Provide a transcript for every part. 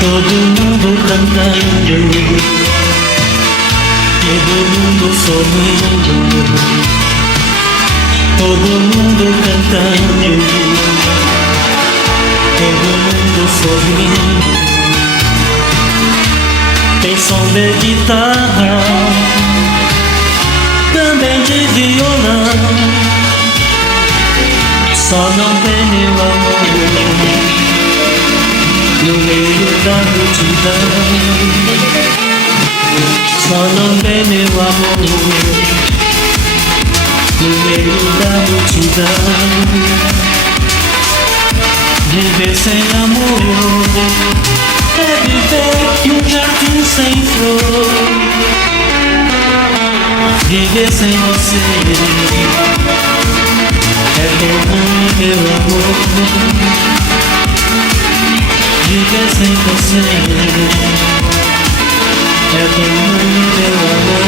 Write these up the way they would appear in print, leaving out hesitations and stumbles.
Todo mundo cantando, todo mundo sonhando, todo mundo cantando, todo mundo sorrindo. Tem som de guitarra, também de violão, só não tem meu amor no meio da multidão. Só não vê meu amor no meio da multidão. Viver sem amor é viver num jardim sem flor. Viver sem você é tão ruim, meu amor. Viver sem você é tão ruim, meu amor.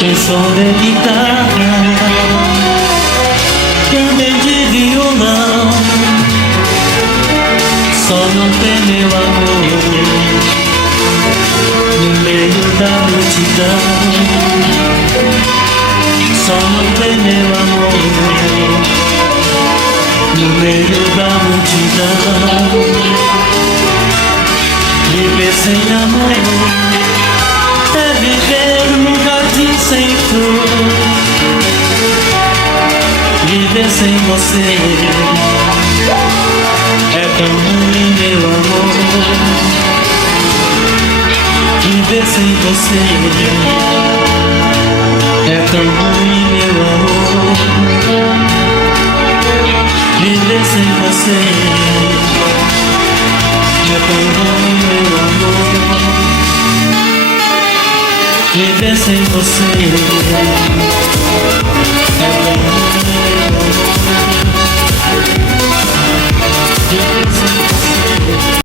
Tem som de guitarra, também de violão, só não tem meu amor no meio da multidão. Só não tem meu amor no meio da multidão. Viver sem amor é viver num jardim sem flor. Viver sem você é tão ruim, meu amor. Viver sem você é tão ruim, meu amor. Viver sem você é tão ruim, meu amor. Viver sem você é tão ruim, meu amor.